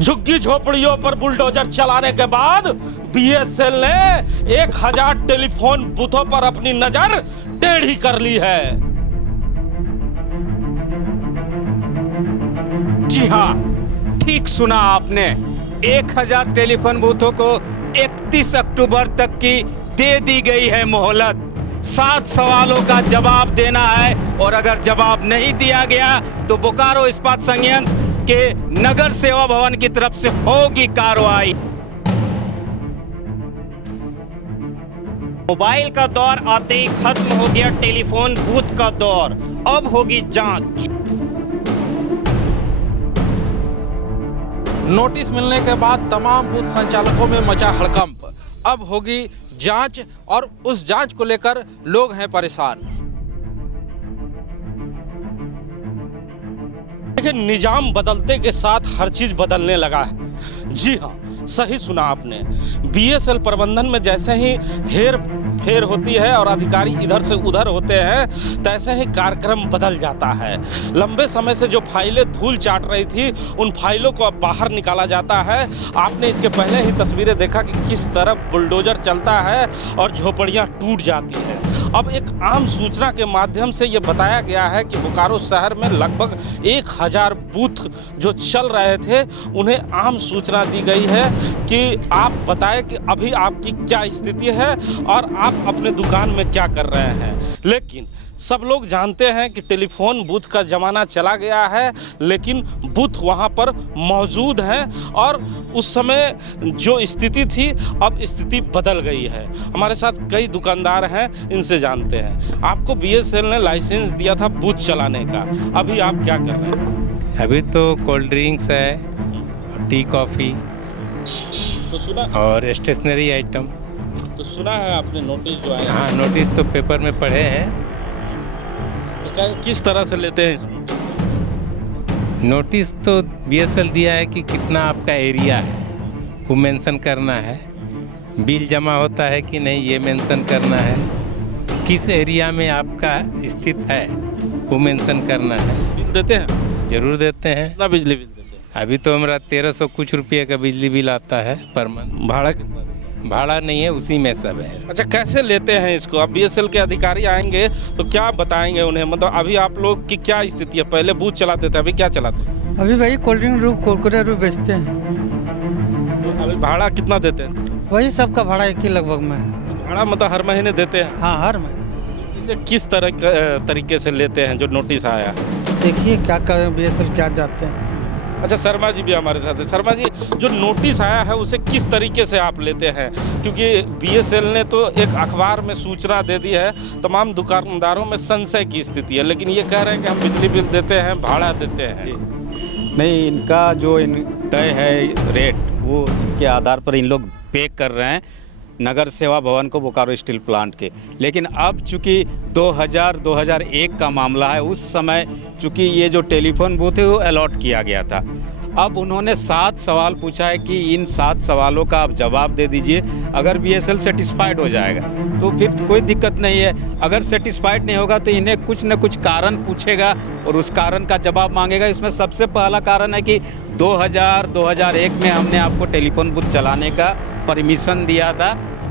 झुग्गी झोपड़ियों पर बुलडोजर चलाने के बाद बीएसएल ने 1000 टेलीफोन बूथों पर अपनी नजर टेढ़ी कर ली है। जी हाँ, ठीक सुना आपने। 1000 टेलीफोन बूथों को 31 अक्टूबर तक की दे दी गई है मोहलत। 7 सवालों का जवाब देना है और अगर जवाब नहीं दिया गया तो बोकारो इस्पात संयंत्र के नगर सेवा भवन की तरफ से होगी कार्रवाई। मोबाइल का दौर आते ही खत्म हो गया टेलीफोन बूथ का दौर। अब होगी जांच। नोटिस मिलने के बाद तमाम बूथ संचालकों में मचा हड़कंप। अब होगी जांच और उस जांच को लेकर लोग हैं परेशान। देखिए, निजाम बदलते के साथ हर चीज बदलने लगा है। जी हाँ, सही सुना आपने। बीएसएल प्रबंधन में जैसे ही हेर फेर होती है और अधिकारी इधर से उधर होते हैं, तैसे ही कार्यक्रम बदल जाता है। लंबे समय से जो फाइलें धूल चाट रही थी, उन फाइलों को अब बाहर निकाला जाता है। आपने इसके पहले ही तस्वीरें देखा कि किस तरह बुलडोजर चलता है और झोपड़ियां टूट जाती है। अब एक आम सूचना के माध्यम से ये बताया गया है कि बोकारो शहर में लगभग 1000 बूथ जो चल रहे थे, उन्हें आम सूचना दी गई है कि आप बताएं कि अभी आपकी क्या स्थिति है और आप अपने दुकान में क्या कर रहे हैं। लेकिन सब लोग जानते हैं कि टेलीफोन बूथ का ज़माना चला गया है, लेकिन बूथ वहाँ पर मौजूद हैं और उस समय जो स्थिति थी, अब स्थिति बदल गई है। हमारे साथ कई दुकानदार हैं, इनसे जानते हैं। आपको बीएसएल ने लाइसेंस दिया था बूथ चलाने का, अभी आप क्या कर रहे हैं? अभी तो कोल्ड ड्रिंक्स है, टी कॉफ़ी तो सुना और स्टेशनरी आइटम। तो सुना है आपने नोटिस जो आया? हाँ, नोटिस तो पेपर में पढ़े हैं। तो किस तरह से लेते हैं इसमें? नोटिस तो बीएसएल दिया है कि कितना आपका एरिया है, वो मेंशन करना है। बिल जमा होता है कि नहीं, ये मेंशन करना है। किस एरिया में आपका स्थित है, वो मेंशन करना है। बिल देते हैं? जरूर देते हैं। कितना बिजली बिल देते हैं? अभी तो हमारा 1300 कुछ रुपये का बिजली बिल आता है पर मंथ। भाड़ा कितना? भाड़ा नहीं है, उसी में सब है। अच्छा, कैसे लेते हैं इसको? अब बीएसएल के अधिकारी आएंगे तो क्या बताएंगे उन्हें? मतलब अभी आप लोग की क्या स्थिति है? पहले बूथ चलाते थे, अभी क्या चलाते हैं? अभी भाई कोल्ड ड्रिंक रूप कुरकुरे रूप बेचते हैं। तो अभी भाड़ा कितना देते हैं? वही सबका भाड़ा एक ही लगभग में है। भाड़ा मतलब हर महीने देते हैं? हाँ, हर महीने। इसे किस तरीके से लेते हैं जो नोटिस आया? देखिए क्या करें, बीएसएल क्या जाते हैं। अच्छा, शर्मा जी भी हमारे साथ है। शर्मा जी, जो नोटिस आया है उसे किस तरीके से आप लेते हैं? क्योंकि बीएसएल ने तो एक अखबार में सूचना दे दी है, तमाम दुकानदारों में संशय की स्थिति है, लेकिन ये कह रहे हैं कि हम बिजली बिल देते हैं, भाड़ा देते हैं। नहीं, इनका जो तय है रेट, वो के आधार पर इन लोग पे कर रहे हैं नगर सेवा भवन को, बोकारो स्टील प्लांट के। लेकिन अब चूंकि 2001 का मामला है, उस समय चूंकि ये जो टेलीफोन बूथ है वो अलॉट किया गया था। अब उन्होंने 7 सवाल पूछा है कि इन 7 सवालों का आप जवाब दे दीजिए। अगर बीएसएल सेटिस्फाइड हो जाएगा तो फिर कोई दिक्कत नहीं है। अगर सेटिस्फाइड नहीं होगा तो इन्हें कुछ न कुछ कारण पूछेगा और उस कारण का जवाब मांगेगा। इसमें सबसे पहला कारण है कि 2001 में हमने आपको टेलीफोन बूथ चलाने का परमिशन दिया था,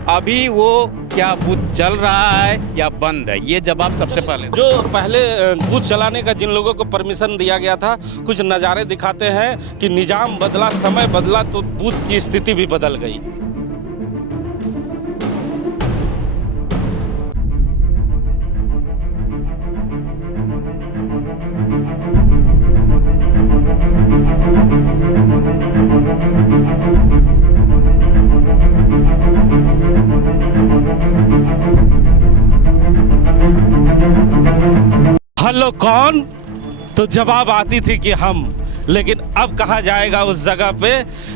अभी वो क्या बूथ चल रहा है या बंद है, ये जवाब सबसे पहले। जो पहले बूथ चलाने का जिन लोगों को परमिशन दिया गया था, कुछ नज़ारे दिखाते हैं कि निजाम बदला, समय बदला तो बूथ की स्थिति भी बदल गई। हेलो कौन? तो जवाब आती थी कि हम, लेकिन अब कहा जाएगा उस जगह पे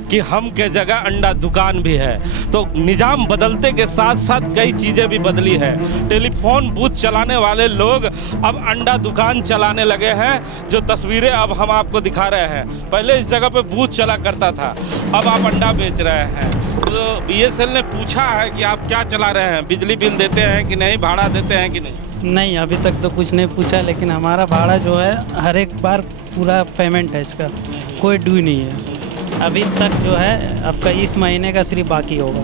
कि हम के जगह अंडा दुकान भी है। तो निजाम बदलते के साथ साथ कई चीज़ें भी बदली है। टेलीफोन बूथ चलाने वाले लोग अब अंडा दुकान चलाने लगे हैं, जो तस्वीरें अब हम आपको दिखा रहे हैं। पहले इस जगह पे बूथ चला करता था, अब आप अंडा बेच रहे हैं। तो बीएसएल ने पूछा है कि आप क्या चला रहे हैं, बिजली बिल देते हैं कि नहीं, भाड़ा देते हैं कि नहीं? नहीं, अभी तक तो कुछ नहीं पूछा, लेकिन हमारा भाड़ा जो है हर एक बार पूरा पेमेंट है इसका, कोई ड्यू नहीं है। अभी तक जो है आपका इस महीने का सिर्फ बाकी होगा,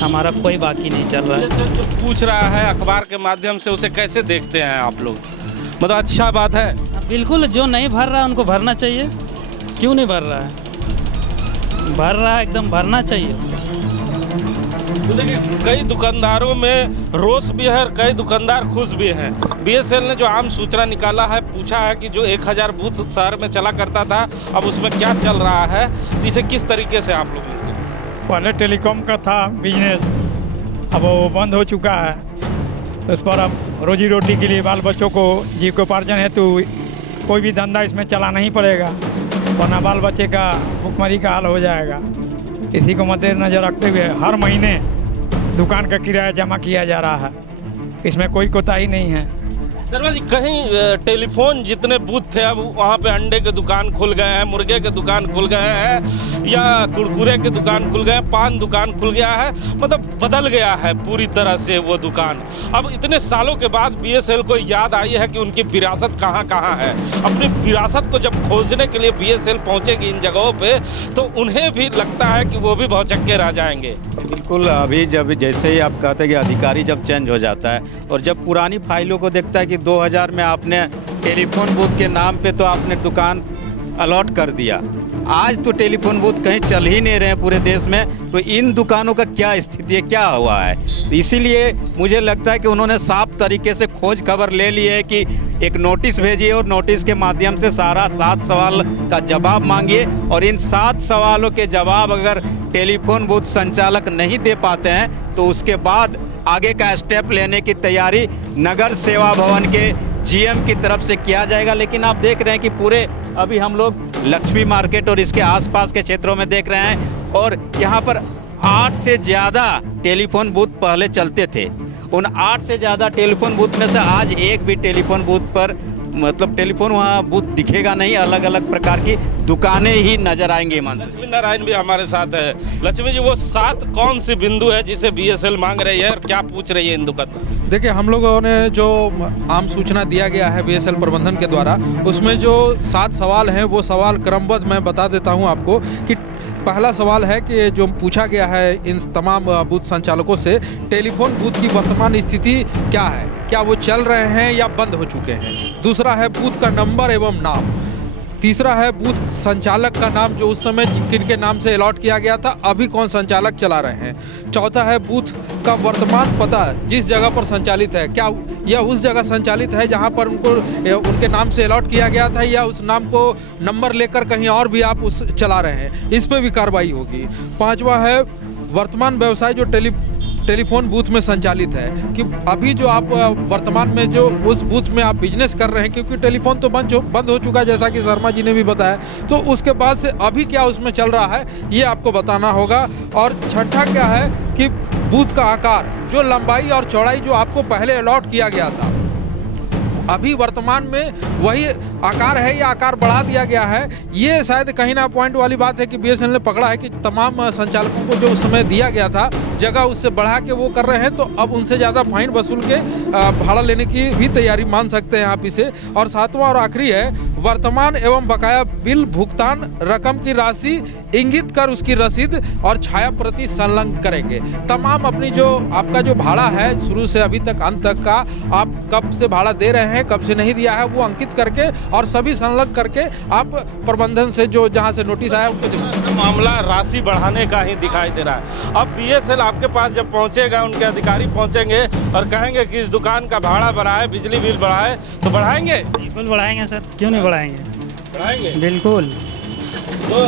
हमारा कोई बाकी नहीं चल रहा है। जैसे जो पूछ रहा है अखबार के माध्यम से, उसे कैसे देखते हैं आप लोग? मतलब अच्छा बात है? बिल्कुल, जो नहीं भर रहा है उनको भरना चाहिए। क्यों नहीं भर रहा है? भर रहा है, एकदम भरना चाहिए। तो देखिए, कई दुकानदारों में रोष भी है और कई दुकानदार खुश भी हैं। बीएसएल ने जो आम सूचना निकाला है, पूछा है कि जो 1000 बूथ शहर में चला करता था, अब उसमें क्या चल रहा है, तो इसे किस तरीके से आप लोग लेते हैं? पहले टेलीकॉम का था बिजनेस, अब वो बंद हो चुका है, तो इस पर अब रोजी रोटी के लिए बाल बच्चों को जीविकोपार्जन हेतु कोई भी धंधा इसमें चलाना ही पड़ेगा, वरना बाल बच्चे का भुखमरी का हाल हो जाएगा। इसी को मद्देनजर रखते हुए हर महीने दुकान का किराया जमा किया जा रहा है, इसमें कोई कोताही नहीं है। शर्मा जी, कहीं टेलीफोन जितने बूथ थे अब वहाँ पे अंडे के दुकान खुल गए हैं, मुर्गे के दुकान खुल गए हैं, या कुरकुरे के दुकान खुल गए हैं, पान दुकान खुल गया है, मतलब बदल गया है पूरी तरह से वो दुकान। अब इतने सालों के बाद बीएसएल को याद आई है कि उनकी विरासत कहाँ कहाँ है। अपनी विरासत को जब खोजने के लिए बीएसएल पहुँचेगी इन जगहों पर, तो उन्हें भी लगता है कि वो भी भौचक्के रह जाएंगे। बिल्कुल, अभी जब जैसे ही आप कहते हैं कि अधिकारी जब चेंज हो जाता है और जब पुरानी फाइलों को देखता है कि 2000 में आपने टेलीफोन बूथ के नाम पे तो आपने दुकान अलॉट कर दिया, आज तो टेलीफोन बूथ कहीं चल ही नहीं रहे हैं पूरे देश में, तो इन दुकानों का क्या स्थिति है, क्या हुआ है? तो इसीलिए मुझे लगता है कि उन्होंने साफ तरीके से खोज खबर ले ली है कि एक नोटिस भेजिए और नोटिस के माध्यम से सारा 7 सवाल का जवाब मांगिए, और इन 7 सवालों के जवाब अगर टेलीफोन बूथ संचालक नहीं दे पाते हैं तो उसके बाद आगे का स्टेप लेने की तैयारी नगर सेवा भवन के जीएम की तरफ से किया जाएगा। लेकिन आप देख रहे हैं कि पूरे अभी हम लोग लक्ष्मी मार्केट और इसके आसपास के क्षेत्रों में देख रहे हैं, और यहाँ पर 8 से ज़्यादा टेलीफोन बूथ पहले चलते थे। उन 8 से ज़्यादा टेलीफोन बूथ में से आज एक भी टेलीफोन बूथ पर मतलब टेलीफोन वहाँ बूथ दिखेगा नहीं, अलग अलग प्रकार की दुकानें ही नजर आएंगी। लक्ष्मी नारायण भी हमारे साथ है। लक्ष्मी जी, वो 7 कौन सी बिंदु है जिसे बीएसएल मांग रही है और क्या पूछ रही है इन दुकान? देखिए, हम लोगों ने जो आम सूचना दिया गया है बीएसएल प्रबंधन के द्वारा, उसमें जो 7 सवाल हैं वो सवाल क्रमबद्ध मैं बता देता हूं आपको। कि पहला सवाल है कि जो पूछा गया है इन तमाम बूथ संचालकों से, टेलीफोन बूथ की वर्तमान स्थिति क्या है, क्या वो चल रहे हैं या बंद हो चुके हैं। दूसरा है बूथ का नंबर एवं नाम। तीसरा है बूथ संचालक का नाम, जो उस समय किनके नाम से अलॉट किया गया था, अभी कौन संचालक चला रहे हैं। चौथा है बूथ का वर्तमान पता, जिस जगह पर संचालित है, क्या यह उस जगह संचालित है जहां पर उनको उनके नाम से अलॉट किया गया था, या उस नाम को नंबर लेकर कहीं और भी आप उस चला रहे हैं, इस पर भी कार्रवाई होगी। पांचवा है वर्तमान व्यवसाय जो टेलीफोन बूथ में संचालित है, कि अभी जो आप वर्तमान में जो उस बूथ में आप बिजनेस कर रहे हैं, क्योंकि टेलीफोन तो बंद हो चुका है जैसा कि शर्मा जी ने भी बताया, तो उसके बाद से अभी क्या उसमें चल रहा है ये आपको बताना होगा। और छठा क्या है कि बूथ का आकार, जो लंबाई और चौड़ाई जो आपको पहले अलॉट किया गया था, अभी वर्तमान में वही आकार है या आकार बढ़ा दिया गया है। ये शायद कहीं ना पॉइंट वाली बात है कि बीएसएल ने पकड़ा है कि तमाम संचालकों को जो उस समय दिया गया था जगह, उससे बढ़ा के वो कर रहे हैं, तो अब उनसे ज़्यादा फाइन वसूल के भाड़ा लेने की भी तैयारी मान सकते हैं आप इसे। और सातवां और आखिरी है, वर्तमान एवं बकाया बिल भुगतान रकम की राशि इंगित कर उसकी रसीद और छाया प्रति संलग्न करेंगे। तमाम अपनी जो आपका जो भाड़ा है शुरू से अभी तक अंत तक का, आप कब से भाड़ा दे रहे हैं, कब से नहीं दिया है, वो अंकित करके और सभी संलग्न करके आप प्रबंधन से जो जहां से नोटिस आया उनको मामला राशि बढ़ाने का ही दिखाई दे रहा है। अब बीएसएल आपके पास जब पहुंचेगा, उनके अधिकारी पहुंचेंगे और कहेंगे कि इस दुकान का भाड़ा बढ़ाए, बिजली बिल बढ़ाए, तो बढ़ाएंगे? बिल्कुल बढ़ाएंगे सर, क्यों नहीं बढ़ाएंगे? बढ़ाएंगे बिल्कुल। तो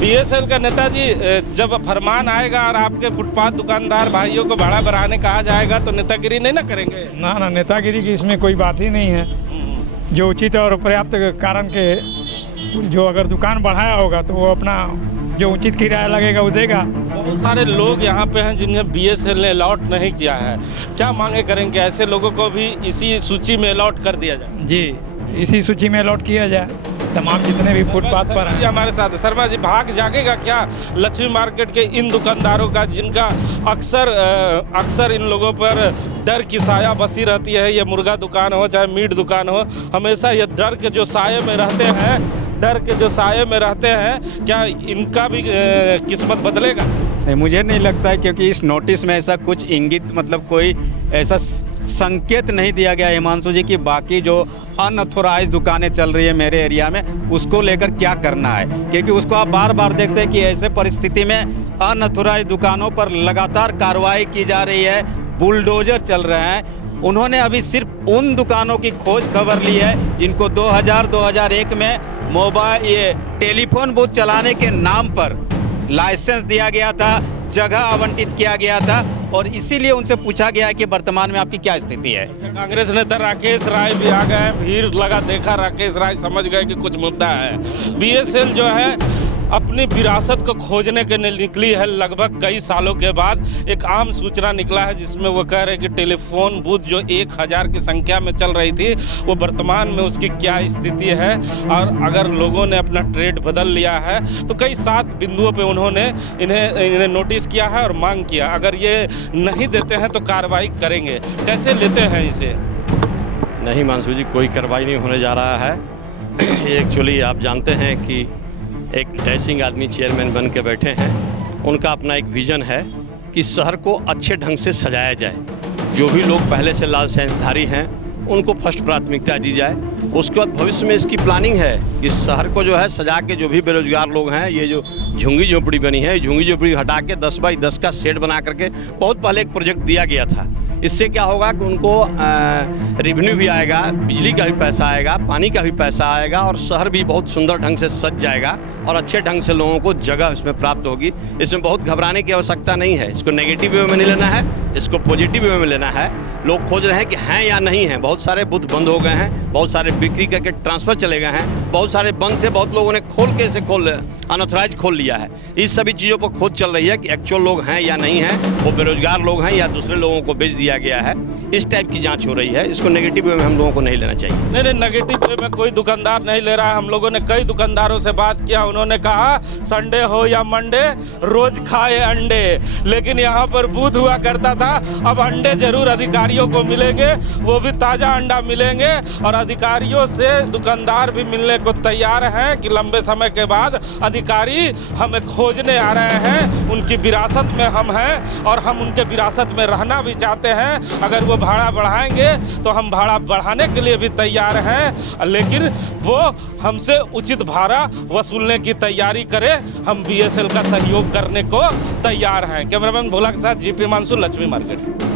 बीएसएल का नेताजी, जब फरमान आएगा और आपके फुटपाथ दुकानदार भाइयों को भाड़ा बढ़ाने कहा जाएगा, तो नेतागिरी नहीं ना करेंगे? ना, नेतागिरी की इसमें कोई बात ही नहीं है। जो उचित और पर्याप्त कारण के, जो अगर दुकान बढ़ाया होगा तो वो अपना जो उचित किराया लगेगा वो देगा। बहुत सारे लोग यहाँ पे हैं जिन्हें बीएसएल ने अलॉट नहीं किया है, क्या मांगे करेंगे? ऐसे लोगों को भी इसी सूची में अलॉट कर दिया जाए? जी, इसी सूची में अलॉट किया जाए तमाम जितने भी फुटपाथ पर हैं। हमारे साथ है शर्मा जी, भाग जागेगा क्या लक्ष्मी मार्केट के इन दुकानदारों का, जिनका अक्सर इन लोगों पर डर की साया बसी रहती है? ये मुर्गा दुकान हो चाहे मीट दुकान हो, हमेशा ये डर के जो साये में रहते हैं, डर के जो साये में रहते हैं, क्या इनका भी किस्मत बदलेगा? नहीं, मुझे नहीं लगता है, क्योंकि इस नोटिस में ऐसा कुछ इंगित मतलब कोई ऐसा संकेत नहीं दिया गया हिमांशु जी कि बाकी जो अनऑथोराइज दुकानें चल रही है मेरे एरिया में उसको लेकर क्या करना है। क्योंकि उसको आप बार बार देखते हैं कि ऐसे परिस्थिति में अनऑथोराइज दुकानों पर लगातार कार्रवाई की जा रही है, बुलडोजर चल रहे हैं। उन्होंने अभी सिर्फ उन दुकानों की खोज खबर ली है जिनको 2000-2001 में मोबाइल ये टेलीफोन बूथ चलाने के नाम पर लाइसेंस दिया गया था, जगह आवंटित किया गया था, और इसीलिए उनसे पूछा गया है कि वर्तमान में आपकी क्या स्थिति है। कांग्रेस नेता राकेश राय भी आ गए हैं, भीड़ लगा देखा, राकेश राय समझ गए कि कुछ मुद्दा है। बीएसएल जो है अपनी विरासत को खोजने के लिए निकली है। लगभग कई सालों के बाद एक आम सूचना निकला है जिसमें वो कह रहे हैं कि टेलीफोन बूथ जो 1000 की संख्या में चल रही थी वो वर्तमान में उसकी क्या स्थिति है, और अगर लोगों ने अपना ट्रेड बदल लिया है तो कई 7 बिंदुओं पे उन्होंने इन्हें नोटिस किया है और मांग किया। अगर ये नहीं देते हैं तो कार्रवाई करेंगे। कैसे लेते हैं इसे? नहीं हिमांशु जी, कोई कार्रवाई नहीं होने जा रहा है। एक्चुअली आप जानते हैं कि एक डैशिंग आदमी चेयरमैन बन के बैठे हैं। उनका अपना एक विज़न है कि शहर को अच्छे ढंग से सजाया जाए। जो भी लोग पहले से लाइसेंसधारी हैं उनको फर्स्ट प्राथमिकता दी जाए। उसके बाद भविष्य में इसकी प्लानिंग है कि शहर को जो है सजा के जो भी बेरोजगार लोग हैं, ये जो झुंगी झोपड़ी बनी है, झुंगी झोपड़ी हटा के 10 बाई 10 का शेड बना करके बहुत पहले एक प्रोजेक्ट दिया गया था। इससे क्या होगा कि उनको रेवेन्यू भी आएगा, बिजली का भी पैसा आएगा, पानी का भी पैसा आएगा, और शहर भी बहुत सुंदर ढंग से सज जाएगा और अच्छे ढंग से लोगों को जगह इसमें प्राप्त होगी। इसमें बहुत घबराने की आवश्यकता नहीं है। इसको नेगेटिव वे में नहीं लेना है, इसको पॉजिटिव वे में लेना है। लोग खोज रहे हैं कि हैं या नहीं हैं। बहुत सारे बूथ बंद हो गए हैं, बहुत सारे बिक्री करके ट्रांसफ़र चले गए हैं, बहुत सारे बंद थे, बहुत लोगों ने अनऑथराइज खोल लिया है। इस सभी चीज़ों पर खोज चल रही है कि एक्चुअल लोग हैं या नहीं हैं, वो बेरोजगार लोग हैं या दूसरे लोगों को बेच दिया गया है। इस टाइप की जांच हो रही है। इसको नेगेटिव वे में हम लोगों को नहीं लेना चाहिए। नहीं, नेगेटिव वे में कोई दुकानदार नहीं ले रहा है। हम लोगों ने कई दुकानदारों से बात किया, उन्होंने कहा संडे हो या मंडे रोज खाए अंडे। लेकिन यहाँ पर बूथ हुआ करता था, अब अंडे जरूर अधिकारियों को मिलेंगे, वो भी ताज़ा अंडा मिलेंगे, और अधिकारियों से दुकानदार भी मिलने को तैयार हैं कि लंबे समय के बाद अधिकारी हमें खोजने आ रहे हैं, उनकी विरासत में हम हैं और हम उनके विरासत में रहना भी चाहते हैं। अगर वो भाड़ा बढ़ाएंगे तो हम भाड़ा बढ़ाने के लिए भी तैयार हैं, लेकिन वो हमसे उचित भाड़ा वसूलने की तैयारी करें। हम बीएसएल का सहयोग करने को तैयार हैं। कैमरामैन भोला के साथ जीपी हिमांशु, लक्ष्मी मार्केट।